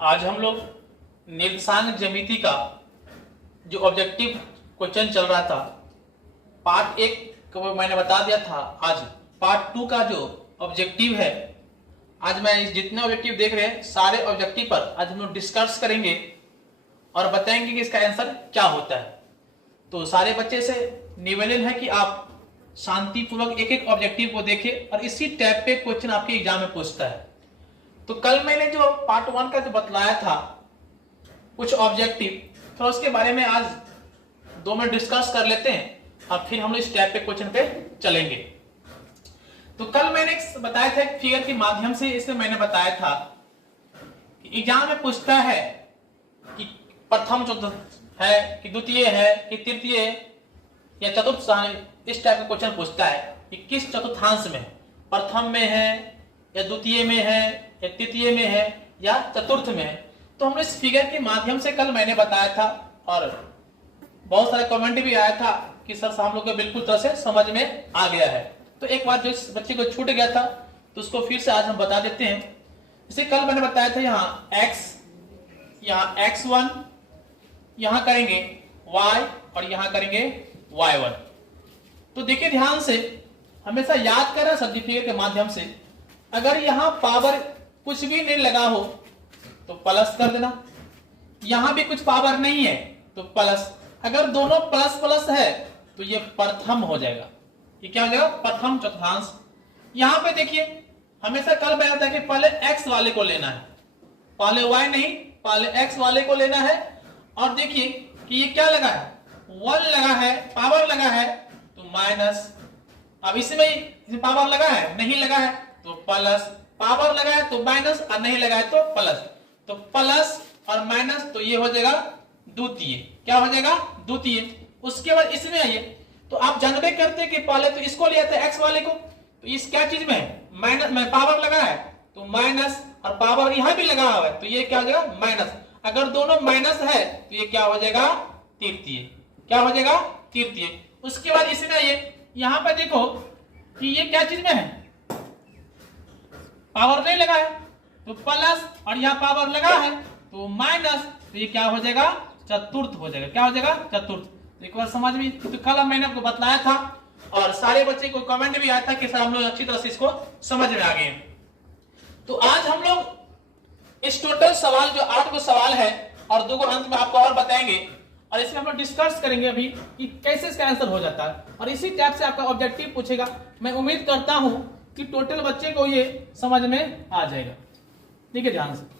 आज हम लोग निर्देशांक ज्यामिति का जो ऑब्जेक्टिव क्वेश्चन चल रहा था, पार्ट 1 को मैंने बता दिया था। आज पार्ट 2 का जो ऑब्जेक्टिव है, आज मैं जितने ऑब्जेक्टिव देख रहे हैं सारे ऑब्जेक्टिव पर आज हम लोग डिस्कस करेंगे और बताएंगे कि इसका आंसर क्या होता है। तो सारे बच्चे से निवेदन है कि आप शांतिपूर्वक एक एक ऑब्जेक्टिव को देखें और इसी टाइप पे क्वेश्चन आपके एग्जाम में पूछता है। तो कल मैंने जो पार्ट 1 का जो बतलाया था कुछ ऑब्जेक्टिव, थोड़ा उसके बारे में आज 2 मिनट डिस्कस कर लेते हैं और फिर हम लोग इस टाइप पे क्वेश्चन पे चलेंगे। तो कल मैंने बताया था एक फिगर के माध्यम से, इसमें मैंने बताया था कि एग्जाम में पूछता है कि प्रथम चतुर्थ है कि द्वितीय है कि तृतीय या चतुर्थ, इस टाइप का क्वेश्चन पूछता है कि किस चतुर्थांश में, प्रथम में है या द्वितीय में है या तृतीय में है या चतुर्थ में है। तो हमने इस फिगर के माध्यम से कल मैंने बताया था और बहुत सारे कमेंट भी आया था कि सर हम लोग को बिल्कुल तरह से समझ में आ गया है। तो एक बात जो इस बच्चे को छूट गया था तो उसको फिर से आज हम बता देते हैं। जैसे कल मैंने बताया था यहाँ x, यहाँ x1, यहाँ करेंगे y और यहाँ करेंगे y1। तो देखिए ध्यान से, हमेशा याद करें सब्जी फिगर के माध्यम से, अगर यहाँ पावर कुछ भी नहीं लगा हो तो प्लस कर देना, यहां भी कुछ पावर नहीं है तो प्लस, अगर दोनों प्लस प्लस है तो ये प्रथम हो जाएगा। ये क्या हो जाएगा? प्रथम चतुर्थांश। यहां पे देखिए हमेशा कल बताया था कि पहले x वाले को लेना है, पहले y नहीं, पहले x वाले को लेना है। और देखिए कि ये क्या लगा है, 1 लगा है, पावर लगा है तो माइनस, अब इसमें पावर लगा है नहीं लगा है तो प्लस, पावर लगा है तो माइनस और नहीं लगा है तो प्लस। तो प्लस और माइनस तो ये हो जाएगा द्वितीय। क्या हो जाएगा? द्वितीय। उसके बाद इसमें आइए, तो आप जानबे करते हैं कि पहले तो इसको लिया था x वाले को, तो इस क्या चीज में है, माइनस में पावर लगा है तो माइनस, और पावर यहां भी लगा हुआ है तो ये क्या हो जाएगा? माइनस। अगर दोनों माइनस है तो ये क्या हो जाएगा? तृतीय। क्या हो जाएगा? तृतीय। उसके बाद इसमें आइए, यहां पर देखो कि ये क्या चीज में है, पावर नहीं लगा है तो प्लस, और यहाँ पावर लगा है तो माइनस, तो ये क्या हो जाएगा? चतुर्थ हो जाएगा। क्या हो जाएगा? चतुर्थ। एक बार समझ में, तो कल मैंने आपको बताया था और सारे बच्चे को कमेंट भी आया था कि सर हम लोग अच्छी तरह से इसको समझ में आ गए। तो आज हम लोग इस टोटल सवाल जो 8 गो सवाल है और 2 गो अंत में आपको और बताएंगे और इसमें हम लोग डिस्कस करेंगे अभी कि कैसे इसका आंसर हो जाता है और इसी टाइप से आपका ऑब्जेक्टिव पूछेगा। मैं उम्मीद करता हूं कि टोटल बच्चे को ये समझ में आ जाएगा। ठीक है, ध्यान से।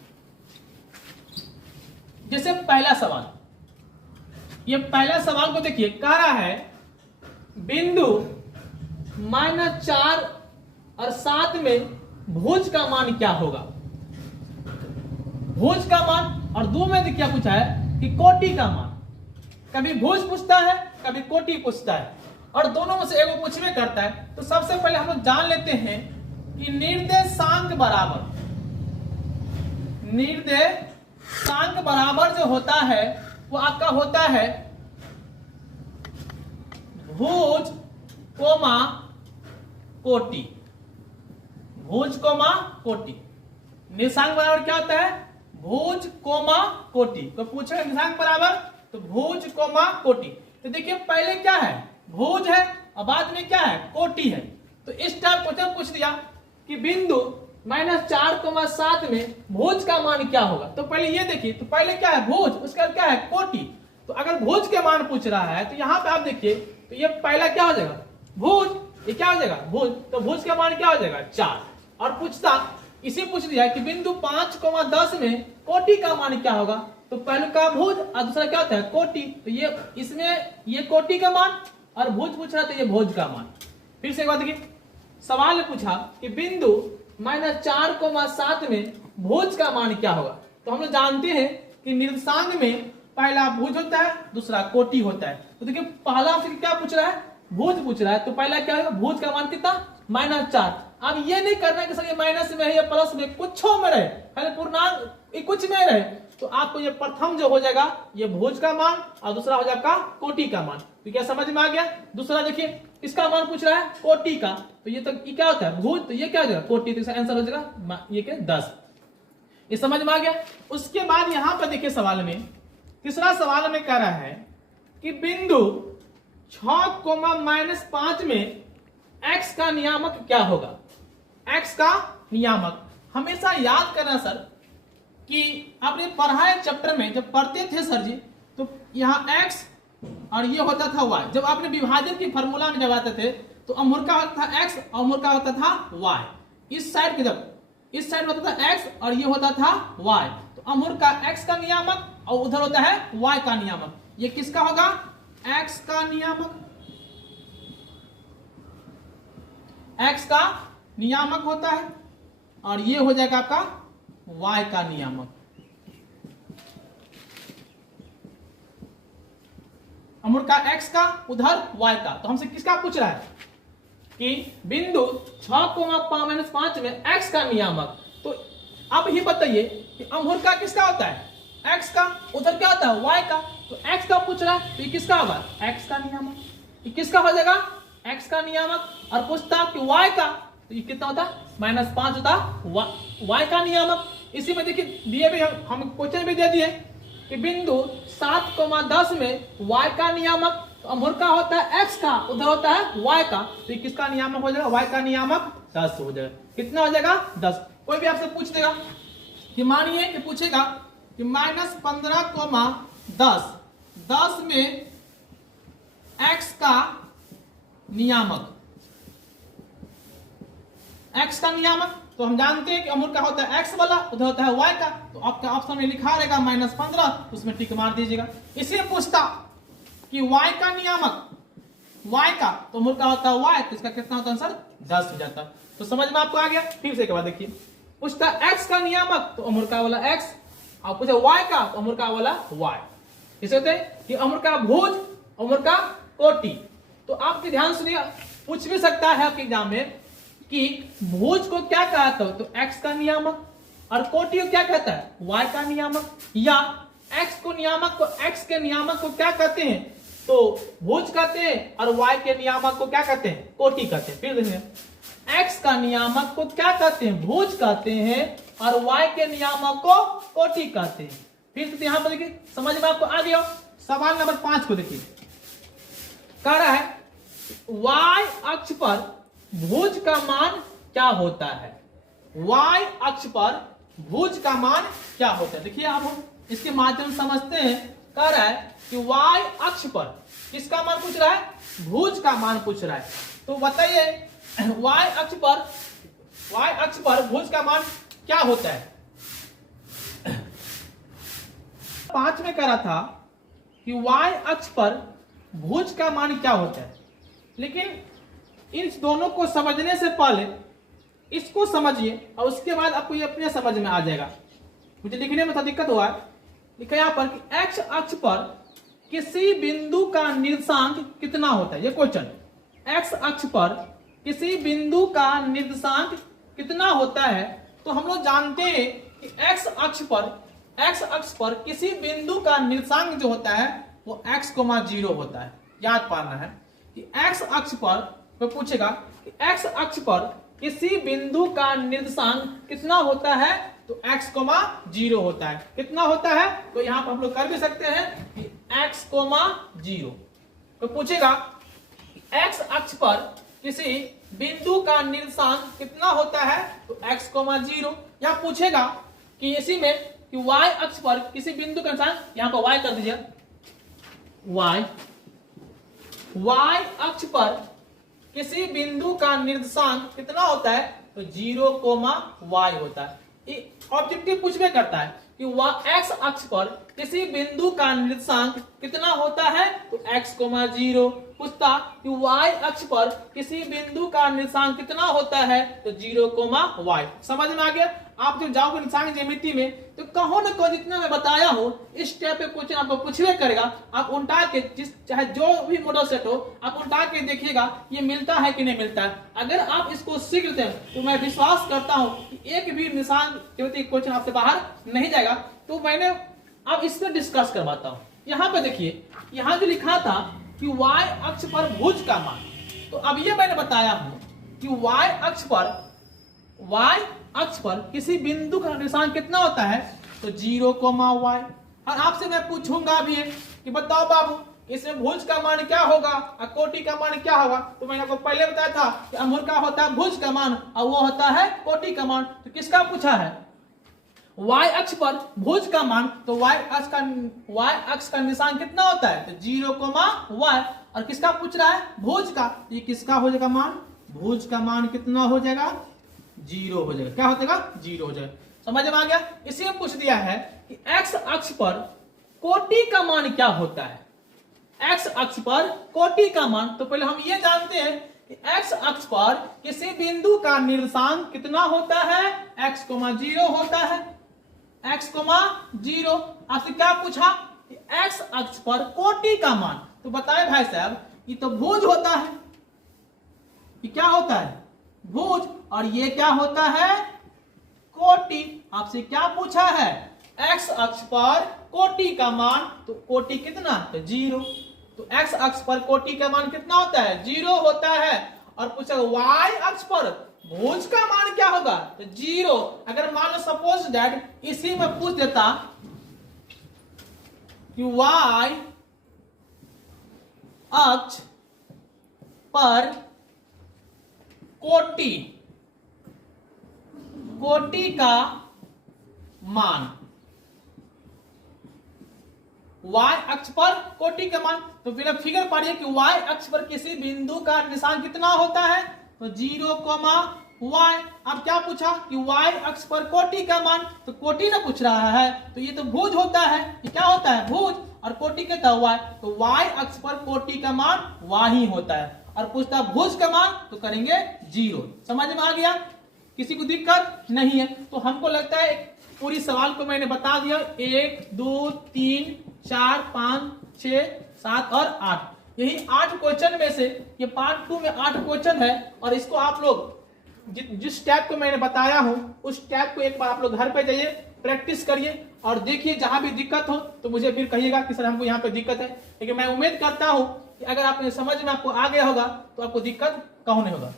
जैसे पहला सवाल, ये पहला सवाल को देखिए, कह रहा है बिंदु -4 और 7 में भुज का मान क्या होगा। भुज का मान, और 2 में क्या पूछा है कि कोटि का मान। कभी भुज पूछता है कभी कोटि पूछता है और दोनों में से एगो पूछवे करता है। तो सबसे पहले हम लोग जान लेते हैं कि निर्देशांक बराबर, निर्देशांक बराबर जो होता है वो आपका होता है भुज कोमा कोटि। भुज कोमा कोटि। निर्देशांक बराबर क्या होता है? भुज कोमा कोटि। तो पूछे निर्देशांक बराबर तो भुज कोमा कोटि। तो देखिए पहले क्या है? भुज है और बाद में क्या है? कोटि है। तो इस टाइप क्वेश्चन पूछ दिया कि बिंदु -4,7 में भुज का मान क्या होगा। तो पहले ये देखिए, तो पहले क्या है? भुज, उसके बाद क्या है? कोटि। तो अगर भुज के मान पूछ रहा है तो यहाँ पे आप देखिए, तो ये पहला क्या हो जाएगा? भुज। ये क्या हो जाएगा? भुज। तो भुज का मान क्या हो जाएगा? 4। और पूछता, इसे पूछ दिया कि बिंदु 5,10 में कोटि का मान क्या होगा। तो पहले का भुज और दूसरा क्या होता है? कोटि। तो ये इसमें ये कोटि का मान और भुज पूछ रहा था, ये भुज का मान। फिर से एक बात देखिए, सवाल पूछा कि बिंदु -4,7 में भुज का मान क्या होगा। तो हम लोग जानते हैं कि निर्देशांक में पहला भुज होता है, दूसरा कोटि होता है। तो देखिए पहला से क्या पूछ रहा है? भुज पूछ रहा है। तो पहला क्या होगा? भुज का मान कितना? -4। अब ये नहीं करना कि सर ये माइनस में है या प्लस में, कुछ में रहे, पहले पूर्णांक कुछ में रहे। तो आपको ये प्रथम जो हो जाएगा ये भुज का मान और दूसरा हो जाएगा कोटि का मान। तो क्या समझ में आ गया? दूसरा देखिए, इसका मान पूछ रहा है कोटि का, तो ये क्या होता है? भुज। तो ये क्या हो जाएगा? कोटि। तो इसका आंसर हो जाएगा ये क्या? 10। ये समझ में आ गया। उसके बाद यहां पर देखिए सवाल में, तीसरा सवाल में कह रहा है कि बिंदु 6,-5 में x का नियामक क्या होगा। x का नियामक हमेशा याद करना सर कि आपने पढ़ा है चैप्टर में, जब पढ़ते थे सर जी तो यहाँ x और ये होता था y। जब आपने विभाजन की फार्मूला में जब आते थे तो अमूर का होता था x और अमूर का होता था y। इस साइड के जब इस साइड होता था x और ये होता था y, तो अमूर का x का नियामक और उधर होता है y का नियामक। ये किसका होगा? x का नियामक, x का नियामक होता है और ये हो जाएगा आपका y का नियामक। अमूर का x का, उधर y का। तो हमसे किसका पूछ रहा है कि बिंदु 6,-5 में x का नियामक। तो अब ही बताइए कि अमूर का किसका होता है? x का, उधर क्या होता है? y का। तो x का पूछ रहा है तो ये किसका होगा? x का नियामक। ये किसका हो जाएगा? x का नियामक। और पूछता कि y का, तो ये कितना होता? -5 होता y का नियामक। इसी में देखिए दिए भी हम क्वेश्चन भी दे दिए कि बिंदु 7,10 में y का नियामक। तो अमूर का होता है x का, उधर होता है y का। तो ये किसका नियामक हो जाएगा? y का नियामक 10 हो जाएगा। कितना हो जाएगा? 10। कोई भी आपसे पूछ देगा कि मानिए कि पूछेगा कि -15,10 में x का नियामक, x का नियामक। तो हम जानते हैं कि अमूर का होता है x वाला, उधर होता है y का। तो आपका ऑप्शन में लिखा रहेगा -15, उसमें टिक मार दीजिएगा। इसे पूछता कि y का नियामक, y का, तो अमूर का होता है y, तो इसका कितना होता है सर? 10 हो जाता है। तो समझ में आपको आ गया। फिर से एक बार देखिए, पूछता x का नियामक, तो अमूर का वाला x, और पूछे y का, तो अमूर का वाला y। इसे होते हैं कि अमूर का भुज, अमूर का कोटि। तो आपके ध्यान सुनिए, पूछ भी सकता है आपके एग्जाम में कि भुज को क्या कहता है? तो x का नियामक। और कोटि को क्या कहता है? y का नियामक। या x को नियामक को, x के नियामक को क्या कहते हैं? तो भुज कहते हैं। और y के नियामक को क्या कहते हैं? कोटि कहते हैं। फिर देखिए, x का नियामक को क्या कहते हैं? भुज कहते हैं। और y के नियामक को कोटि कहते हैं। फिर यहां पर देखिए, समझ में आपको आ गया। सवाल नंबर 5 को देखिए, कह रहा है y अक्ष पर भुज का मान क्या होता है? y अक्ष पर भुज का मान क्या होता है? देखिए आप हम इसके माध्यम से समझते हैं। कह रहा है कि y अक्ष पर किसका मान पूछ रहा है? भुज का मान पूछ रहा है। तो बताइए y अक्ष पर भुज का मान क्या होता है? 5 में कह रहा था कि y अक्ष पर भुज का मान क्या होता है। लेकिन इन दोनों को समझने से पहले इसको समझिए और उसके बाद आपको ये अपने समझ में आ जाएगा। मुझे लिखने में थोड़ा दिक्कत हुआ है। लिखा यहाँ पर कि x अक्ष पर किसी बिंदु का निर्देशांक कितना होता है। ये क्वेश्चन, x अक्ष पर किसी बिंदु का निर्देशांक कितना होता है। तो हम लोग जानते हैं कि x अक्ष पर किसी बिंदु का निर्देशांक जो होता है वो x, 0 होता है। याद पाना है कि x अक्ष पर तो पूछेगा कि x अक्ष पर किसी बिंदु का निर्देशांक कितना होता है। तो x, 0 होता है। कितना होता है? तो यहां पर हम लोग कर भी सकते हैं कि x, 0। तो पूछेगा x अक्ष पर किसी बिंदु का निर्देशांक कितना होता है। तो x, 0। यहां पूछेगा कि इसी में कि y अक्ष पर किसी बिंदु का निर्देशांक, यहां पर y कर दीजिए, y अक्ष पर किसी बिंदु का निर्देशांक कितना होता है। तो 0, y होता है। ऑब्जेक्टिव पूछ में करता है कि x अक्ष पर किसी बिंदु का निर्देशांक कितना होता है। तो x, 0। पूछता कि y अक्ष पर किसी बिंदु का निर्देशांक कितना होता है। तो 0, y। समझ में आ गया। आप जब जाओगे निर्देशांक ज्यामिति में तो कहो न कहो जितना मैं बताया हूं इस टाइप के क्वेश्चन आपको पूछवे करेगा। आप उल्टा के चाहे जो भी मॉडल सेट हो आप उल्टा के देखिएगा ये मिलता है कि नहीं मिलता है। अगर आप इसको सीख लेते हैं तो मैं विश्वास करता हूं कि एक भी निर्देशांक ज्यामिति क्वेश्चन आपसे बाहर नहीं जाएगा। तो मैंने अब इस पर डिस्कस करवाता हूं। यहाँ पे देखिए, यहाँ जो लिखा था कि y अक्ष पर भुज का मान, तो अब ये मैंने बताया हूं कि y अक्ष पर y अक्ष पर किसी बिंदु का निशान कितना होता है, तो 0, y। और आपसे मैं पूछूंगा भी कि बताओ बाबू इसमें भुज का मान क्या होगा और कोटि का मान क्या होगा। तो मैंने आपको पहले बताया था कि अमूर का होता है भुज का मान और वो होता है कोटि का मान। तो किसका पूछा है, y अक्ष पर भुज का मान, तो y अक्ष का निशान कितना होता है, तो 0, y। और किसका पूछ रहा है, भुज का। ये किसका हो जाएगा मान, भुज का मान कितना हो जाएगा, 0 हो जाएगा। क्या हो जाएगा, 0 हो जाएगा। समझ में आ गया। इसी में पूछ दिया है कि x अक्ष पर कोटि का मान क्या होता है, x अक्ष पर कोटि का मान। तो पहले हम ये जानते हैं कि x अक्ष पर किसी बिंदु का निर्देशांक कितना होता है, x, 0 होता है, x, 0। आपसे क्या पूछा कि x अक्ष पर कोटि का मान। तो बताए भाई साहब ये तो भुज होता है, ये क्या होता है, भुज। और ये क्या होता है, कोटि। आपसे क्या पूछा है, x अक्ष पर कोटि का मान, तो कोटि कितना, तो 0। तो x अक्ष पर कोटि का मान कितना होता है, 0 होता है। और पूछा y अक्ष पर भुज का मान क्या होगा, तो 0। अगर मान लो सपोज दैट इसी में पूछ देता कि y अक्ष पर कोटि का मान, y अक्ष पर कोटि का मान। तो फिर अब फिगर पढ़िए कि y अक्ष पर किसी बिंदु का निशान कितना होता है, तो 0, y। अब क्या पूछा कि y अक्ष पर कोटि का मान, तो कोटि ना पूछ रहा है, तो ये तो भुज होता है। ये क्या होता है, भुज। और कोटि कहता है y, तो y अक्ष पर कोटि का मान y ही होता है। और पूछता भुज का मान, तो करेंगे 0। समझ में आ गया, किसी को दिक्कत नहीं है। तो हमको लगता है पूरी सवाल को मैंने बता दिया। 1, 2, 3, 4, 5, 6, 7 और 8, यही 8 क्वेश्चन में से ये पार्ट 2 में 8 क्वेश्चन है। और इसको आप लोग जिस टैब को मैंने बताया हूं उस टैब को एक बार आप लोग घर पे जाइए, प्रैक्टिस करिए और देखिए। जहां भी दिक्कत हो तो मुझे फिर कहिएगा कि सर हमको यहाँ पे दिक्कत है। लेकिन मैं उम्मीद करता हूं कि अगर आपने समझ में आपको आ गया होगा तो आपको दिक्कत कहीं नहीं होगा।